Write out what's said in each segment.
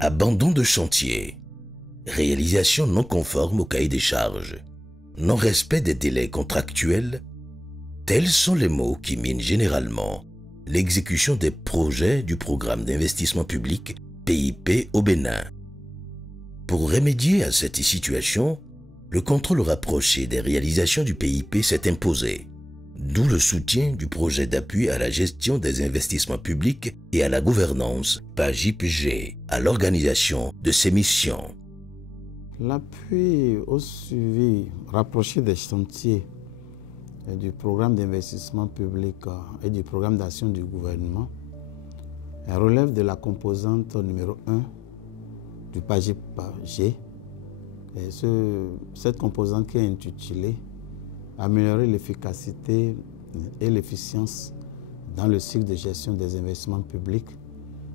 Abandon de chantier, réalisation non conforme au cahier des charges, non-respect des délais contractuels, tels sont les mots qui minent généralement l'exécution des projets du programme d'investissement public PIP au Bénin. Pour remédier à cette situation, le contrôle rapproché des réalisations du PIP s'est imposé, d'où le soutien du projet d'appui à la gestion des investissements publics et à la gouvernance PAGIP-G, à l'organisation de ces missions. L'appui au suivi rapproché des chantiers du programme d'investissement public et du programme d'action du gouvernement relève de la composante numéro 1 du PAGIP-G. Cette composante qui est intitulée « Améliorer l'efficacité et l'efficience dans le cycle de gestion des investissements publics »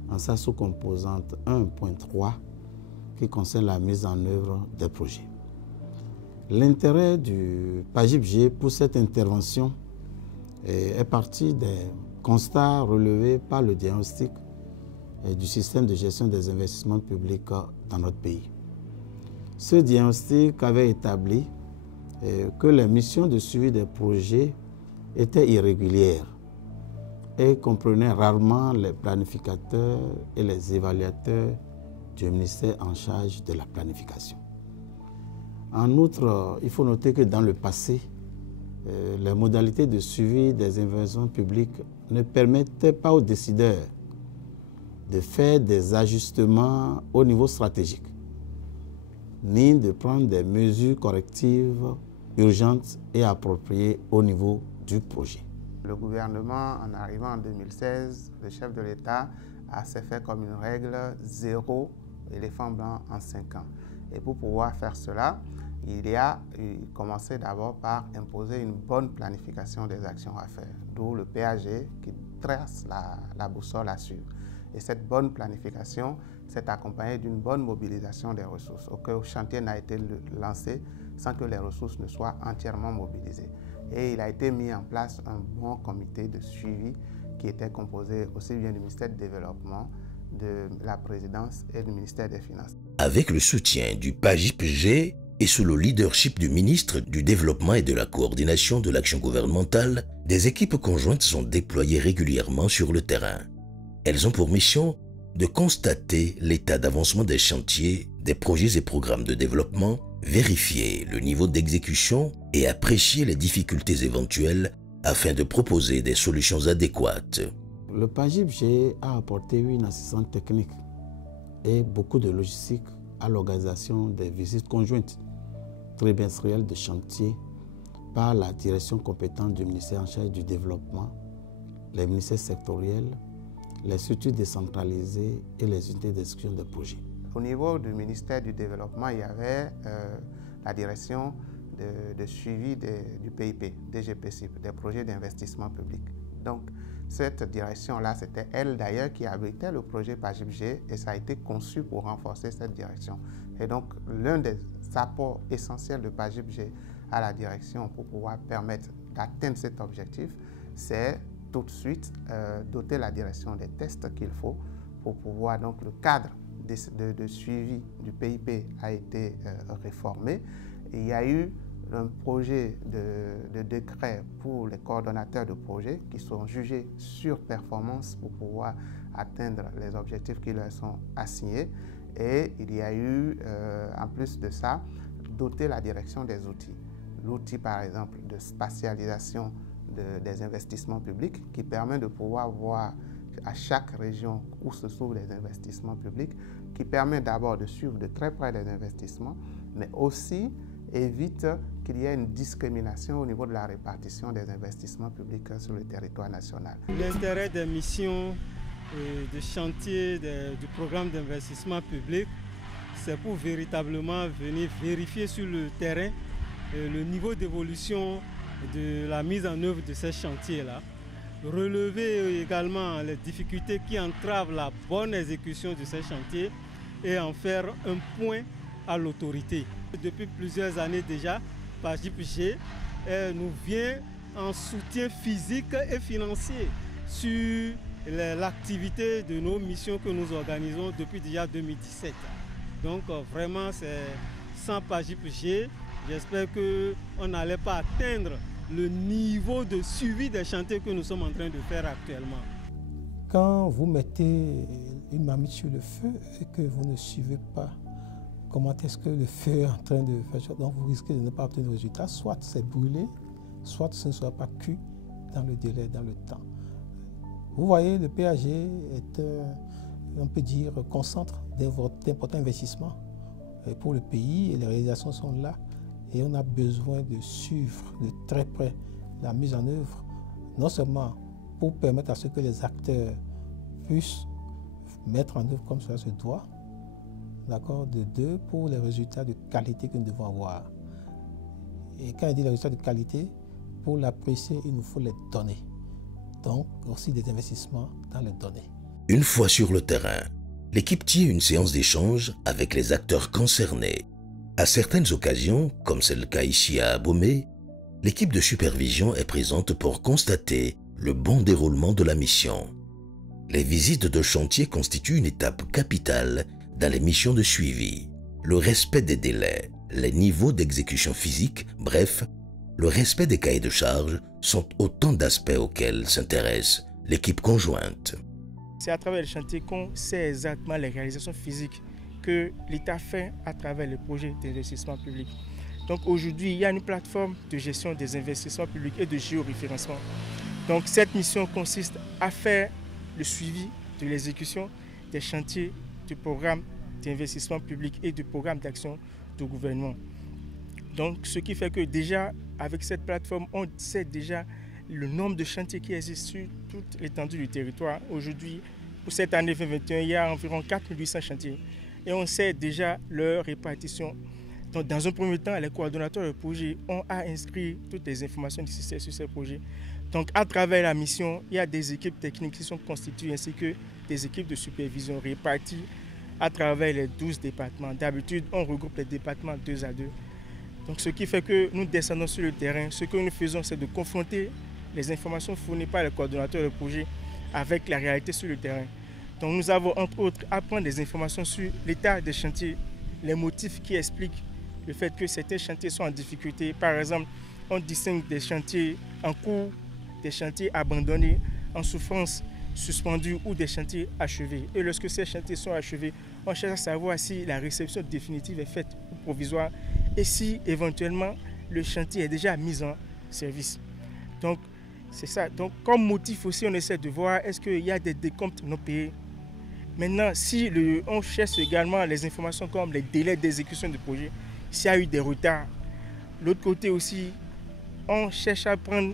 en sa sous-composante 1.3 qui concerne la mise en œuvre des projets. L'intérêt du PAGIP-G pour cette intervention est parti des constats relevés par le diagnostic du système de gestion des investissements publics dans notre pays. Ce diagnostic avait établi que les missions de suivi des projets étaient irrégulières et comprenaient rarement les planificateurs et les évaluateurs du ministère en charge de la planification. En outre, il faut noter que dans le passé, les modalités de suivi des investissements publics ne permettaient pas aux décideurs de faire des ajustements au niveau stratégique, ni de prendre des mesures correctives urgentes et appropriées au niveau du projet. Le gouvernement, en arrivant en 2016, le chef de l'État s'est fait comme une règle 0 éléphant blanc en 5 ans. Et pour pouvoir faire cela, il a commencé d'abord par imposer une bonne planification des actions à faire, d'où le PAG qui trace la boussole à suivre. Et cette bonne planification s'est accompagnée d'une bonne mobilisation des ressources. Aucun chantier n'a été lancé sans que les ressources ne soient entièrement mobilisées. Et il a été mis en place un bon comité de suivi qui était composé aussi bien du ministère du Développement, de la Présidence et du ministère des Finances. Avec le soutien du PAGIP-G et sous le leadership du ministre du Développement et de la Coordination de l'action gouvernementale, des équipes conjointes sont déployées régulièrement sur le terrain. Elles ont pour mission de constater l'état d'avancement des chantiers, des projets et programmes de développement, vérifier le niveau d'exécution et apprécier les difficultés éventuelles afin de proposer des solutions adéquates. Le PAGIP-G a apporté une assistance technique et beaucoup de logistique à l'organisation des visites conjointes trimestrielles de chantier par la direction compétente du ministère en charge du développement, les ministères sectoriels, les structures décentralisées et les unités d'exécution des projets. Au niveau du ministère du Développement, il y avait la direction de suivi du PIP, DGPCIP, des projets d'investissement public. Donc, cette direction-là, c'était elle d'ailleurs qui abritait le projet PAGIP-G et ça a été conçu pour renforcer cette direction. Et donc, l'un des apports essentiels de PAGIP-G à la direction pour pouvoir permettre d'atteindre cet objectif, c'est tout de suite doter la direction des tests qu'il faut pour pouvoir, donc le cadre de suivi du PIP a été réformé. Et il y a eu un projet de décret pour les coordonnateurs de projets qui sont jugés sur performance pour pouvoir atteindre les objectifs qui leur sont assignés. Et il y a eu, en plus de ça, doter la direction des outils. L'outil, par exemple, de spatialisation des investissements publics qui permet de pouvoir voir à chaque région où se trouvent les investissements publics, qui permet d'abord de suivre de très près les investissements, mais aussi évite qu'il y ait une discrimination au niveau de la répartition des investissements publics sur le territoire national. L'intérêt des missions de chantier du programme d'investissement public, c'est pour véritablement venir vérifier sur le terrain le niveau d'évolution de la mise en œuvre de ces chantiers-là, relever également les difficultés qui entravent la bonne exécution de ces chantiers et en faire un point à l'autorité. Depuis plusieurs années déjà, PAGIP-G nous vient en soutien physique et financier sur l'activité de nos missions que nous organisons depuis déjà 2017. Donc vraiment c'est sans PAGIP-G. J'espère qu'on n'allait pas atteindre le niveau de suivi des chantiers que nous sommes en train de faire actuellement. Quand vous mettez une marmite sur le feu et que vous ne suivez pas comment est-ce que le feu est en train de faire, donc vous risquez de ne pas obtenir de résultat, soit c'est brûlé, soit ce ne sera pas cuit dans le délai, dans le temps. Vous voyez, le PAG est, on peut dire, concentre d'importants investissements pour le pays et les réalisations sont là. Et on a besoin de suivre de très près la mise en œuvre, non seulement pour permettre à ce que les acteurs puissent mettre en œuvre comme cela se doit, d'accord, de deux, pour les résultats de qualité que nous devons avoir. Et quand on dit les résultats de qualité, pour l'apprécier, il nous faut les données. Donc aussi des investissements dans les données. Une fois sur le terrain, l'équipe tient une séance d'échange avec les acteurs concernés. À certaines occasions, comme c'est le cas ici à Abomey, l'équipe de supervision est présente pour constater le bon déroulement de la mission. Les visites de chantier constituent une étape capitale dans les missions de suivi. Le respect des délais, les niveaux d'exécution physique, bref, le respect des cahiers de charges sont autant d'aspects auxquels s'intéresse l'équipe conjointe. C'est à travers le chantier qu'on sait exactement les réalisations physiques que l'État fait à travers les projets d'investissement public. Donc aujourd'hui, il y a une plateforme de gestion des investissements publics et de géoréférencement. Donc cette mission consiste à faire le suivi de l'exécution des chantiers du programme d'investissement public et du programme d'action du gouvernement. Donc ce qui fait que déjà, avec cette plateforme, on sait déjà le nombre de chantiers qui existent sur toute l'étendue du territoire. Aujourd'hui, pour cette année 2021, il y a environ 4800 chantiers. Et on sait déjà leur répartition. Donc, dans un premier temps, les coordonnateurs de projet ont à inscrire toutes les informations nécessaires sur ces projets. Donc, à travers la mission, il y a des équipes techniques qui sont constituées ainsi que des équipes de supervision réparties à travers les 12 départements. D'habitude, on regroupe les départements 2 à 2. Donc, ce qui fait que nous descendons sur le terrain. Ce que nous faisons, c'est de confronter les informations fournies par les coordonnateurs de projet avec la réalité sur le terrain. Donc nous avons entre autres à prendre des informations sur l'état des chantiers, les motifs qui expliquent le fait que certains chantiers sont en difficulté. Par exemple, on distingue des chantiers en cours, des chantiers abandonnés, en souffrance, suspendus ou des chantiers achevés. Et lorsque ces chantiers sont achevés, on cherche à savoir si la réception définitive est faite ou provisoire et si éventuellement le chantier est déjà mis en service. Donc c'est ça. Donc comme motif aussi, on essaie de voir est-ce qu'il y a des décomptes non payés. Maintenant, si on cherche également les informations comme les délais d'exécution du projet, s'il y a eu des retards. L'autre côté aussi, on cherche à prendre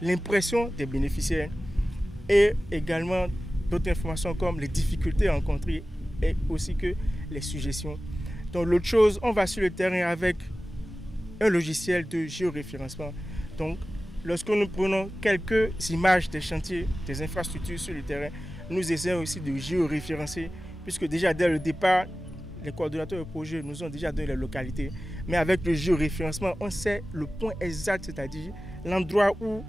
l'impression des bénéficiaires et également d'autres informations comme les difficultés rencontrées et aussi que les suggestions. Donc l'autre chose, on va sur le terrain avec un logiciel de géoréférencement. Donc lorsque nous prenons quelques images des chantiers, des infrastructures sur le terrain, nous essayons aussi de géoréférencer, puisque déjà dès le départ, les coordonnateurs de projet nous ont déjà donné les localités. Mais avec le géoréférencement, on sait le point exact, c'est-à-dire l'endroit où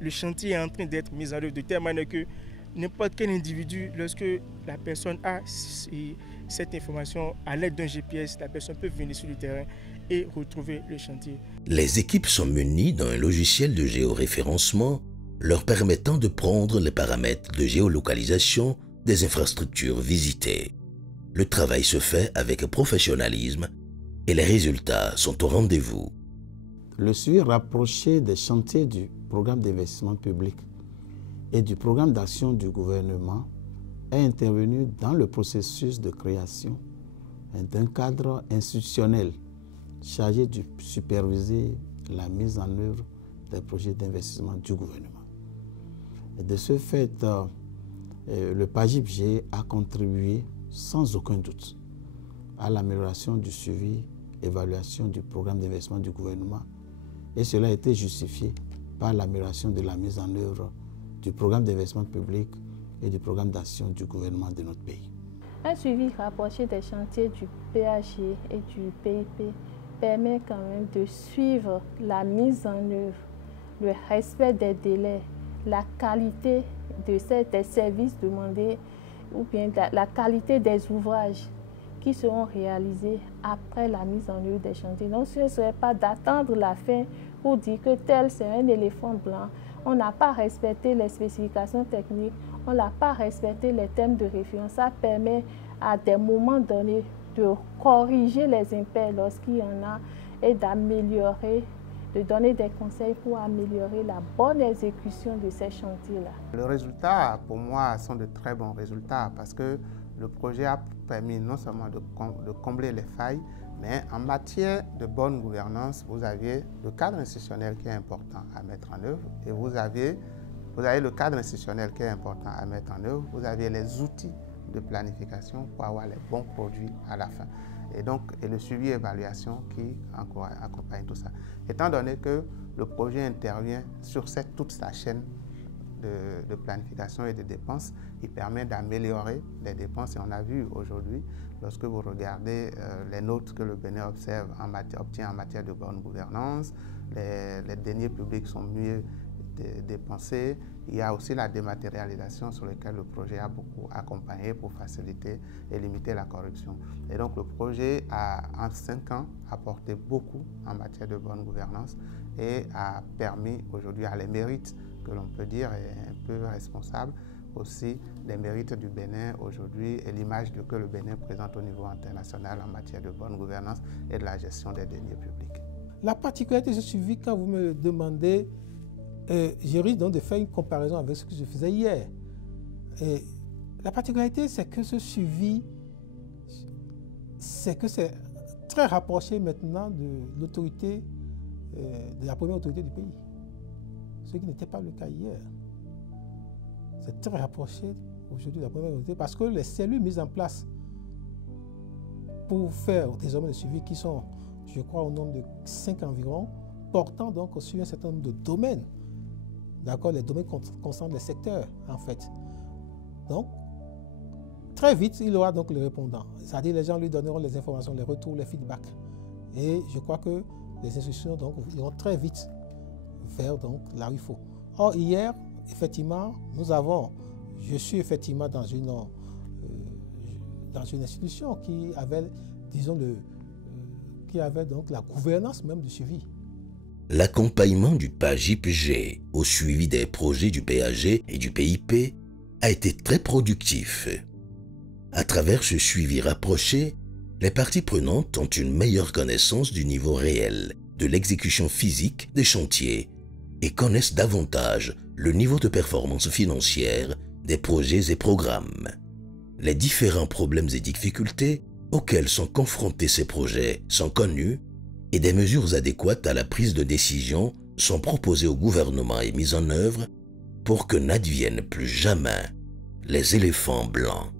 le chantier est en train d'être mis en œuvre, de telle manière que n'importe quel individu, lorsque la personne a cette information à l'aide d'un GPS, la personne peut venir sur le terrain et retrouver le chantier. Les équipes sont munies d'un logiciel de géoréférencement leur permettant de prendre les paramètres de géolocalisation des infrastructures visitées. Le travail se fait avec professionnalisme et les résultats sont au rendez-vous. Le suivi rapproché des chantiers du programme d'investissement public et du programme d'action du gouvernement est intervenu dans le processus de création d'un cadre institutionnel chargé de superviser la mise en œuvre des projets d'investissement du gouvernement. Et de ce fait, le PAGIP-G a contribué sans aucun doute à l'amélioration du suivi, évaluation du programme d'investissement du gouvernement, et cela a été justifié par l'amélioration de la mise en œuvre du programme d'investissement public et du programme d'action du gouvernement de notre pays. Un suivi rapproché des chantiers du PAG et du PIP permet quand même de suivre la mise en œuvre, le respect des délais, la qualité des services demandés ou bien la qualité des ouvrages qui seront réalisés après la mise en œuvre des chantiers. Donc ce ne serait pas d'attendre la fin pour dire que tel c'est un éléphant blanc, on n'a pas respecté les spécifications techniques, on n'a pas respecté les thèmes de référence. Ça permet à des moments donnés de corriger les impairs lorsqu'il y en a et d'améliorer, de donner des conseils pour améliorer la bonne exécution de ces chantiers-là. Les résultats, pour moi, sont de très bons résultats parce que le projet a permis non seulement de combler les failles, mais en matière de bonne gouvernance, vous aviez le cadre institutionnel qui est important à mettre en œuvre et vous avez le cadre institutionnel qui est important à mettre en œuvre, vous avez les outils de planification pour avoir les bons produits à la fin. Et donc, le suivi et évaluation qui accompagne tout ça. Étant donné que le projet intervient sur toute sa chaîne de planification et de dépenses, il permet d'améliorer les dépenses. Et on a vu aujourd'hui, lorsque vous regardez les notes que le Bénin obtient en matière de bonne gouvernance, les deniers publics sont mieux dépensés. Il y a aussi la dématérialisation sur laquelle le projet a beaucoup accompagné pour faciliter et limiter la corruption. Et donc le projet a, en 5 ans, apporté beaucoup en matière de bonne gouvernance et a permis aujourd'hui à les mérites que l'on peut dire est un peu responsable aussi des mérites du Bénin aujourd'hui et l'image que le Bénin présente au niveau international en matière de bonne gouvernance et de la gestion des deniers publics. La particularité, je suis quand vous me demandez, je risque donc de faire une comparaison avec ce que je faisais hier. Et la particularité, c'est que ce suivi, c'est très rapproché maintenant de l'autorité, de la première autorité du pays. Ce qui n'était pas le cas hier. C'est très rapproché aujourd'hui de la première autorité parce que les cellules mises en place pour faire désormais le suivi qui sont, je crois, au nombre de 5 environ, portant donc sur un certain nombre de domaines. D'accord, les domaines concernent les secteurs, en fait. Donc, très vite, il aura donc le répondant. C'est-à-dire, les gens lui donneront les informations, les retours, les feedbacks. Et je crois que les institutions donc, iront très vite vers donc, là où il faut. Or, hier, effectivement, je suis effectivement dans une institution qui avait, disons, qui avait donc la gouvernance même du suivi. L'accompagnement du PAJIP-G au suivi des projets du PAG et du PIP a été très productif. À travers ce suivi rapproché, les parties prenantes ont une meilleure connaissance du niveau réel de l'exécution physique des chantiers et connaissent davantage le niveau de performance financière des projets et programmes. Les différents problèmes et difficultés auxquels sont confrontés ces projets sont connus et des mesures adéquates à la prise de décision sont proposées au gouvernement et mises en œuvre pour que n'adviennent plus jamais les éléphants blancs.